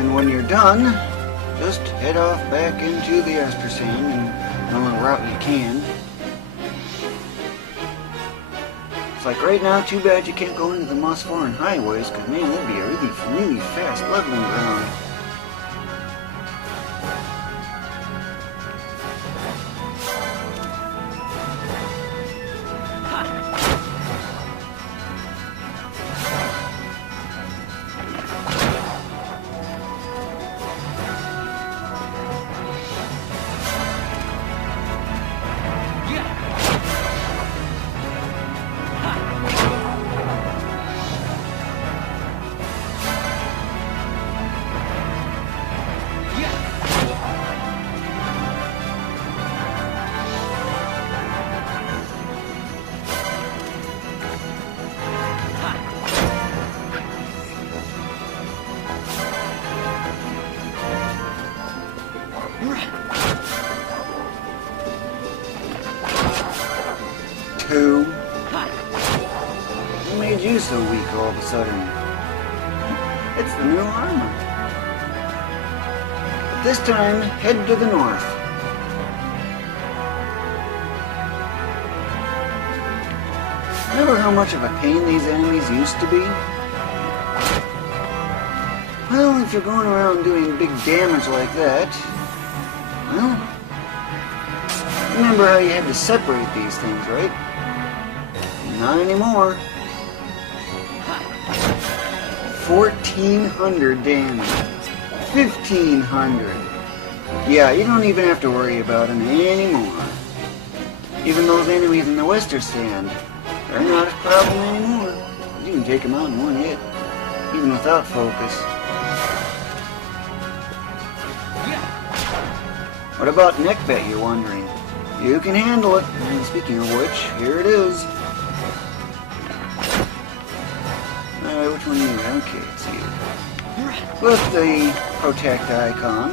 And when you're done, just head off back into the Astrasane in the little route you can. It's like right now, too bad you can't go into the moss foreign highways, because man, that'd be a really fast leveling ground. 2. What made you so weak all of a sudden? It's the new armor. But this time, head to the north. Remember how much of a pain these enemies used to be? Well, if you're going around doing big damage like that, well, remember how you had to separate these things, right? Not anymore. 1,400 damage. 1,500. Yeah, you don't even have to worry about them anymore. Even those enemies in the Western Stand, they're not a problem anymore. You can take them out in one hit, even without focus. What about neckbait, you're wondering? You can handle it. And speaking of which, here it is. Which one are you? Okay, it's you. With the protect icon.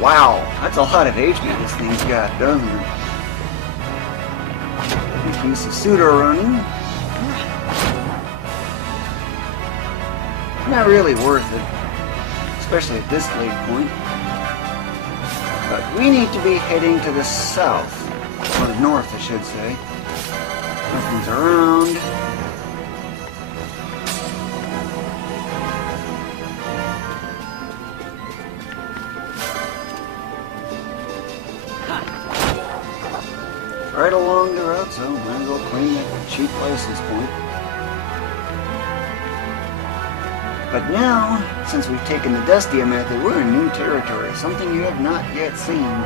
Wow, that's a lot of HP this thing's got, doesn't it? Make use of pseudo running. Not really worth it, especially at this late point. But we need to be heading to the south, or the north, I should say. Nothing's around. Right along the route, so might as well claim that cheap license point. But now, since we've taken the dustia method, we're in new territory, something you have not yet seen.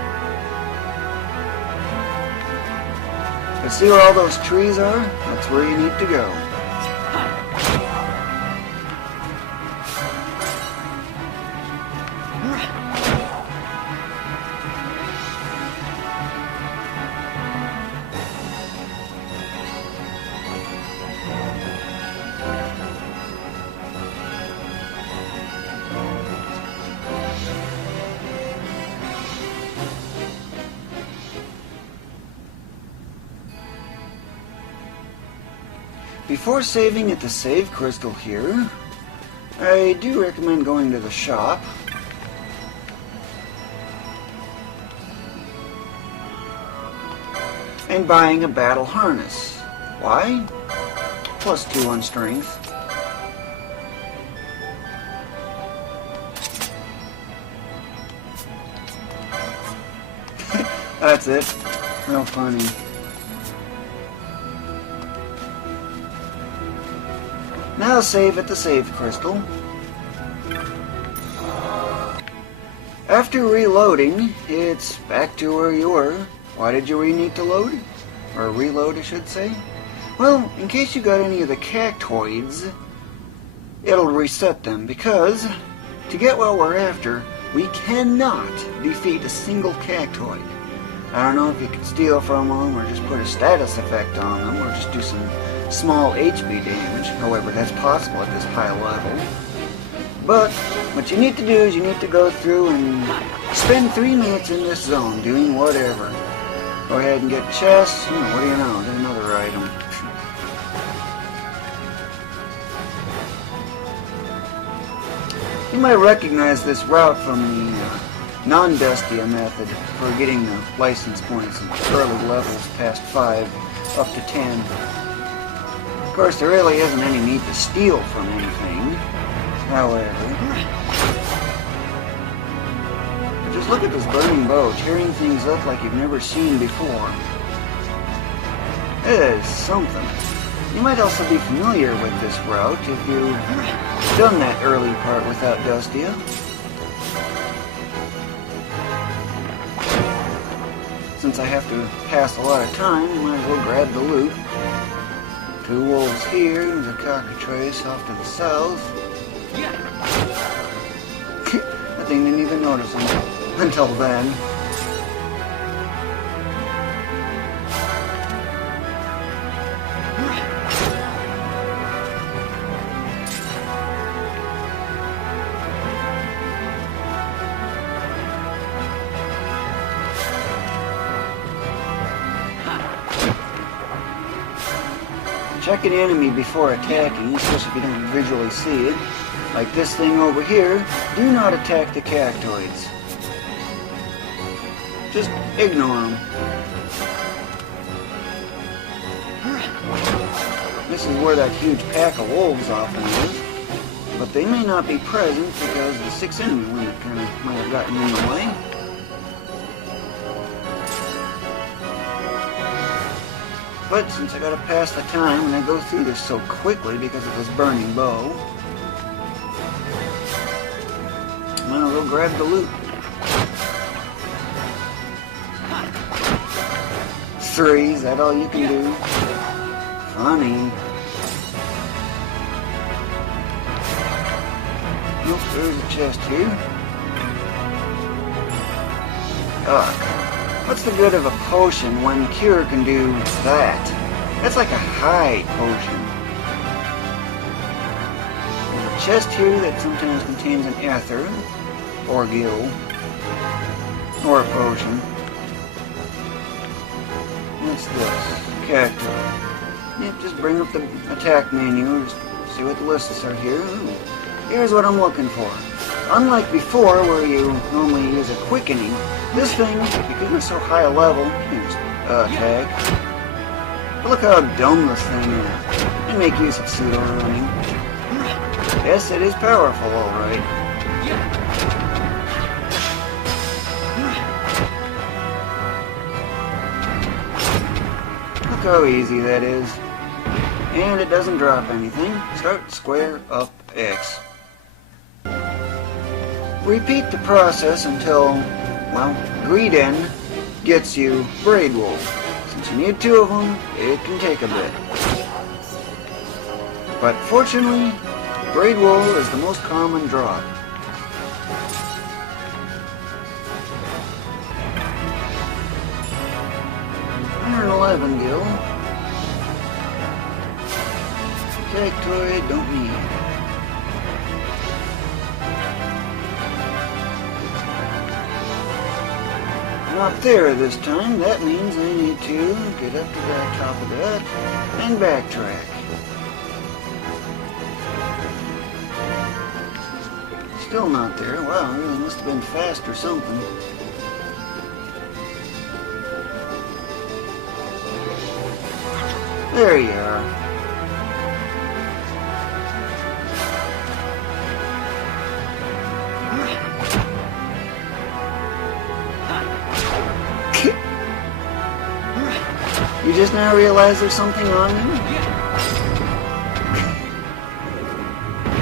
But see where all those trees are? That's where you need to go. Before saving at the save crystal here, I do recommend going to the shop. And buying a battle harness. Why? +2 on strength. That's it. Real funny. Now save at the save crystal. After reloading, it's back to where you were. Why did you need to load? Or reload, I should say. Well, in case you got any of the cactoids, it'll reset them, because to get what we're after, we cannot defeat a single cactoid. I don't know if you can steal from them, or just put a status effect on them, or just do some small HP damage. However, that's possible at this high level. But what you need to do is you need to go through and spend 3 minutes in this zone doing whatever. Go ahead and get chests. What do you know? Get another item. You might recognize this route from the non-dustia method for getting the license points in early levels past 5 up to 10. Of course, there really isn't any need to steal from anything. However, just look at this burning bow, tearing things up like you've never seen before. It is something. You might also be familiar with this route if you've done that early part without dustia. Since I have to pass a lot of time, I might as well grab the loot. 2 wolves here, there's a cockatrice off to the south. I didn't even notice them until then. Check an enemy before attacking, especially if you don't visually see it. Like this thing over here, do not attack the cactoids. Just ignore them. This is where that huge pack of wolves often is, but they may not be present because the 6 enemy limit kind of might have gotten in the way. But since I gotta pass the time and I go through this so quickly because of this burning bow, I'm gonna go grab the loot. 3, is that all you can do? Funny. Nope, there's a chest here. Ugh. What's the good of a potion when cure can do that? That's like a high potion. There's a chest here that sometimes contains an ether, or gil, or a potion. What's this? Cacti. Yep, just bring up the attack menu, just see what the lists are here. Here's what I'm looking for. Unlike before, where you normally use a quickening, this thing, because you're so high a level, you can just attack. But look how dumb this thing is. And make use of pseudo running. Yes, it is powerful, alright. Look how easy that is. And it doesn't drop anything. Start square up X. Repeat the process until, well, Greeden gets you braid wool. Since you need 2 of them, it can take a bit. But fortunately, braid wool is the most common drop. $111 gil. Cactoid, don't need. Not there this time. That means I need to get up to the top of that and backtrack. Still not there. Wow, I really must have been fast or something. There you are. You just now realize there's something on you?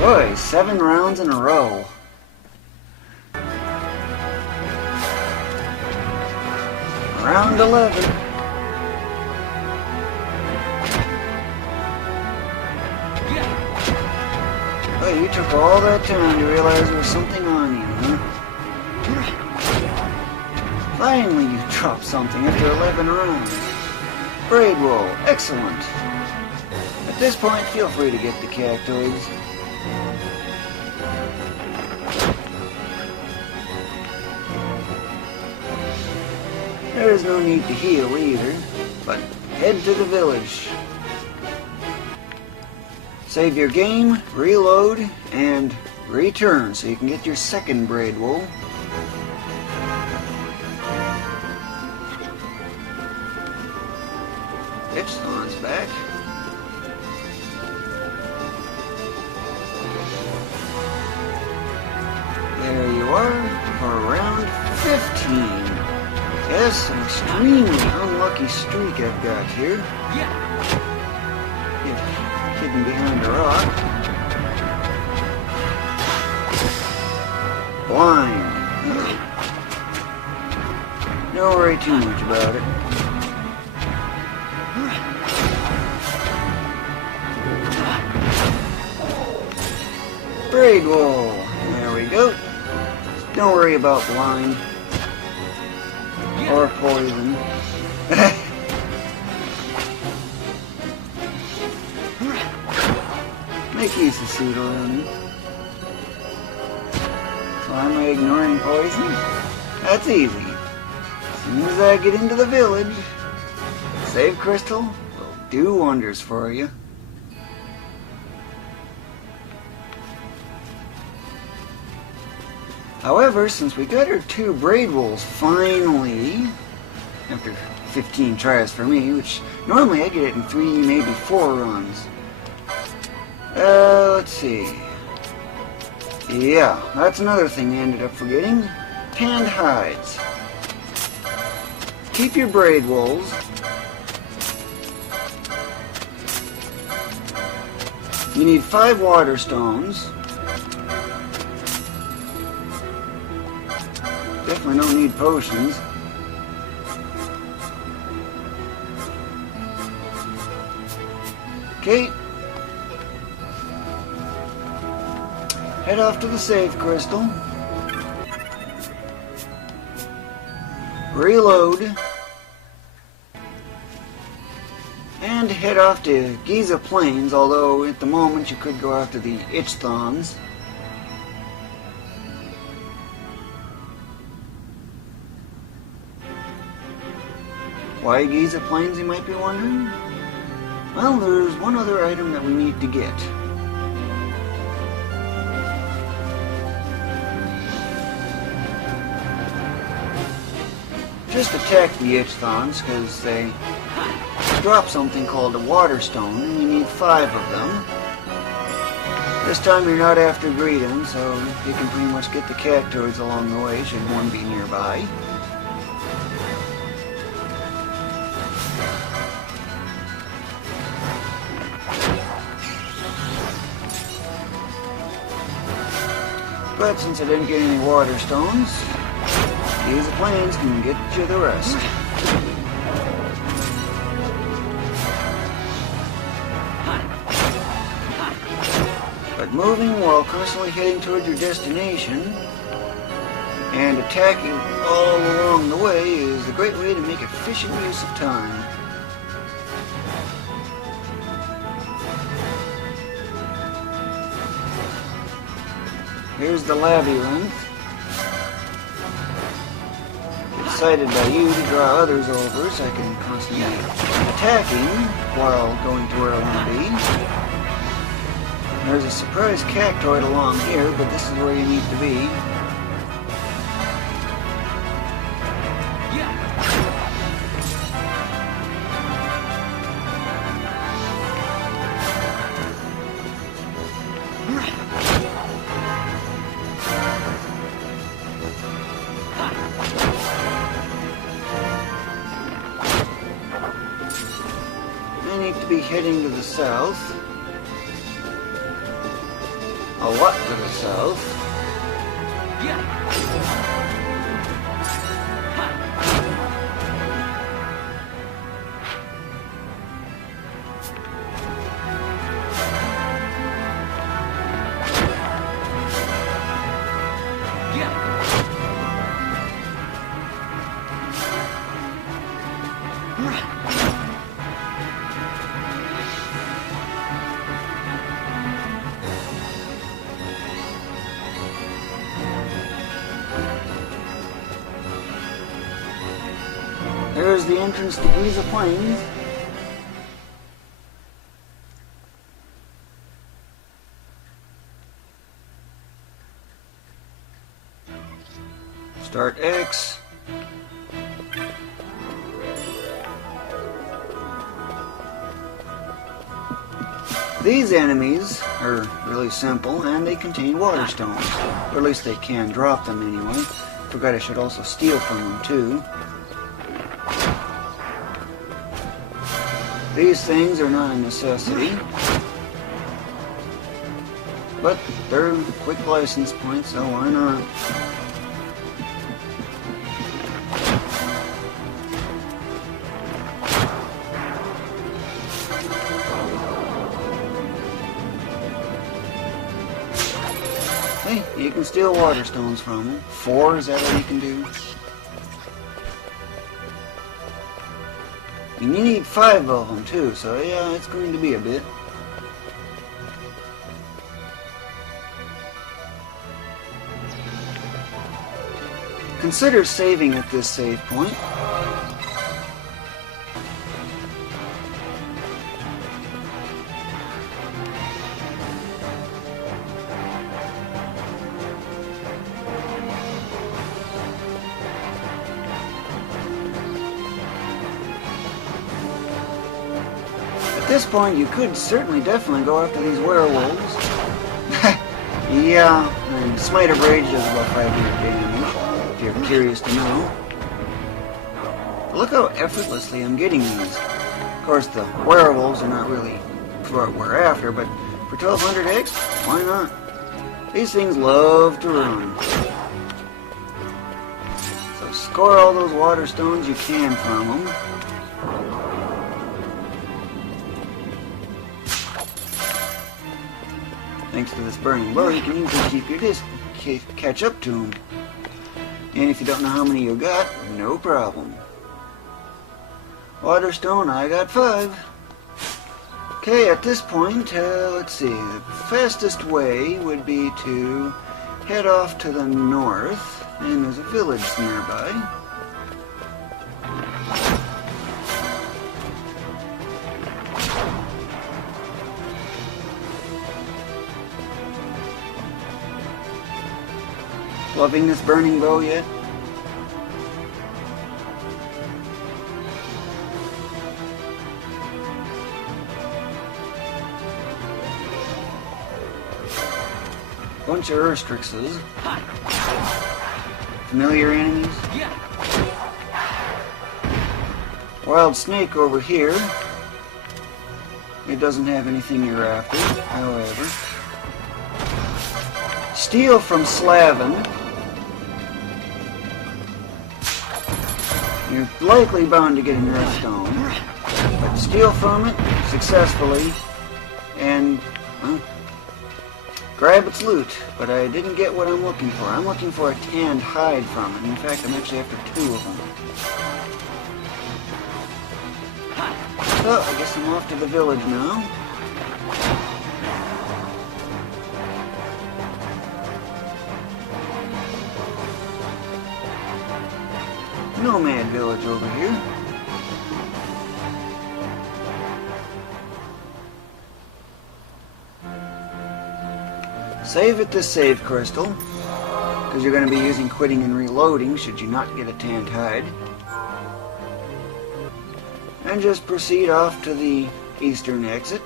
Boy, 7 rounds in a row. Round 11. Oh, you took all that time to realize there was something on you, huh? Finally you dropped something after 11 rounds. Braid wool, excellent. At this point, feel free to get the cactoids. There is no need to heal either, but head to the village. Save your game, reload, and return so you can get your second braid wool. Ichthons back. There you are for round 15. Yes, an extremely unlucky streak I've got here. Hidden behind a rock. Blind. Don't worry too much about it. Braid wool. There we go. Don't worry about blind. Or poison. Make use of suit around me. So am I ignoring poison? That's easy. As soon as I get into the village, save crystal will do wonders for you. However, since we got our 2 braid wools finally, after 15 tries for me, which normally I get it in 3, maybe 4 runs. Let's see. Yeah, that's another thing I ended up forgetting. Tanned hides. Keep your braid wools. You need 5 water stones. Definitely don't need potions. Okay. Head off to the save crystal. Reload. And head off to Giza Plains, although at the moment you could go after the ichthons. Why Giza Plains, you might be wondering? Well, there's one other item that we need to get. Just attack the ichthons, because they drop something called a water stone, and you need 5 of them. This time you're not after Greeden, so you can pretty much get the cactoids along the way, should one be nearby. But since I didn't get any water stones, Giza Plains can get you the rest. But moving while constantly heading toward your destination and attacking all along the way is a great way to make efficient use of time. Here's the labyrinth. It's sighted by you to draw others over so I can constantly attacking while going to where I want to be. There's a surprise cactoid along here, but this is where you need to be. I need to be heading to the south. A lot to the south. There's the entrance to Giza Plains. Start X. These enemies are really simple, and they contain water stones. Or at least they can drop them anyway. Forgot I should also steal from them too. These things are not a necessity. But they're quick license points, so why not? Hey, you can steal water stones from them. 4, is that all you can do? And you need 5 of them too, so yeah, it's going to be a bit. Consider saving at this save point. At this point, you could certainly definitely go after these werewolves. Yeah, and Smiter Braid does about 500 damage, if you're curious to know. But look how effortlessly I'm getting these. Of course, the werewolves are not really for what we're after, but for 1200 X, why not? These things love to run. So score all those water stones you can from them. Thanks to this burning bow, you can usually keep your disc, catch up to them. And if you don't know how many you got, no problem. Water stone, I got 5. Okay, at this point, let's see, the fastest way would be to head off to the north, and there's a village nearby. Loving this burning bow yet? Bunch of Urstrixes. Familiar enemies? Wild snake over here. It doesn't have anything you're after, however. Steal from Slavin. You're likely bound to get an earthstone, but steal from it successfully and well, grab its loot. But I didn't get what I'm looking for. I'm looking for a tanned hide from it. In fact, I'm actually after 2 of them. So I guess I'm off to the village now. Nomad village over here. Save at this save crystal, because you're going to be using quitting and reloading should you not get a tanned hide. And just proceed off to the eastern exit.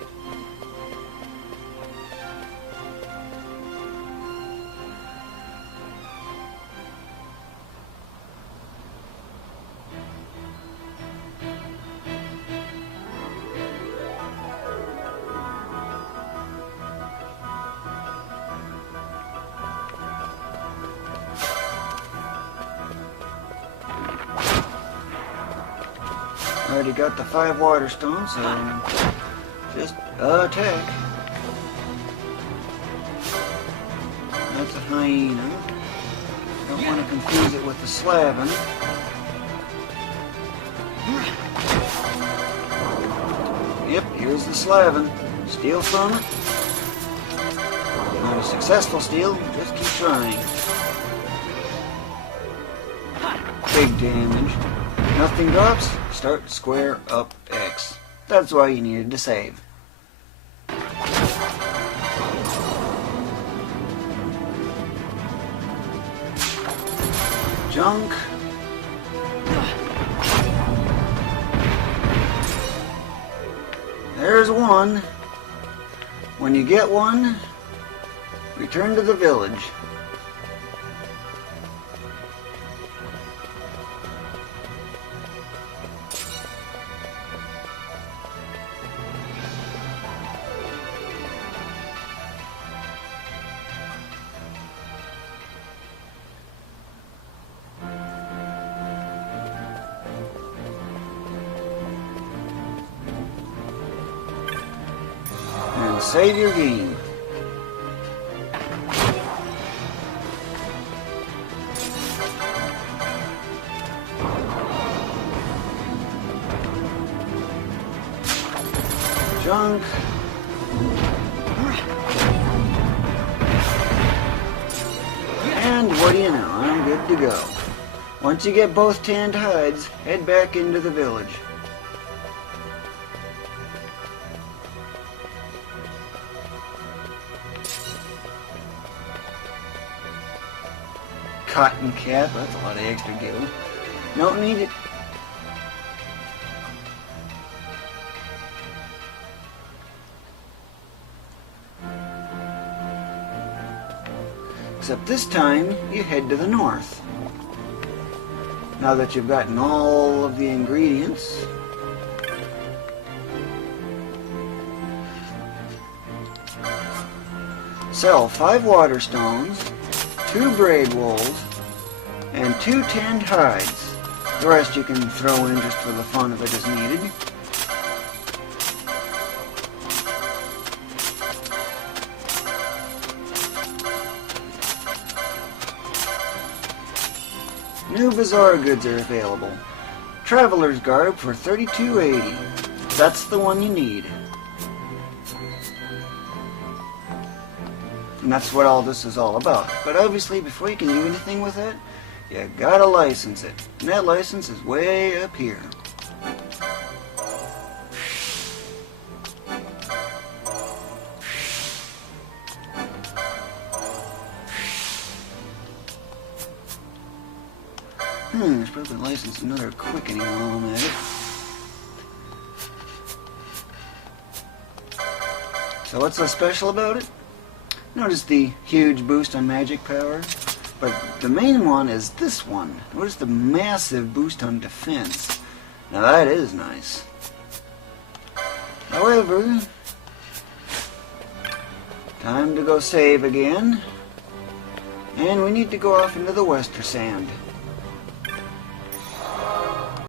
Already got the 5 water stones, so just attack. That's a hyena. Don't want to confuse it with the Slavin. Yep, here's the Slavin. Steal from it. Not a successful steal, just keep trying. Big damage. Nothing drops. Start square up X. That's why you needed to save. Junk. There's one. When you get one, return to the village. And save your game. Junk. And what do you know, I'm good to go. Once you get both tanned hides, head back into the village. Cotton cap, that's a lot of extra gil. Don't need it. Except this time, you head to the north. Now that you've gotten all of the ingredients, sell 5 water stones, 2 braid wools, and 2 tanned hides. The rest you can throw in just for the fun of it as needed. New bazaar goods are available. Traveler's garb for $32.80. That's the one you need. And that's what all this is all about. But obviously, before you can do anything with it, you gotta license it. And that license is way up here. I should probably license another quickening while I'm at it. So what's so special about it? Notice the huge boost on magic power, but the main one is this one. Notice the massive boost on defense. Now that is nice. However, time to go save again, and we need to go off into the Wester Sand.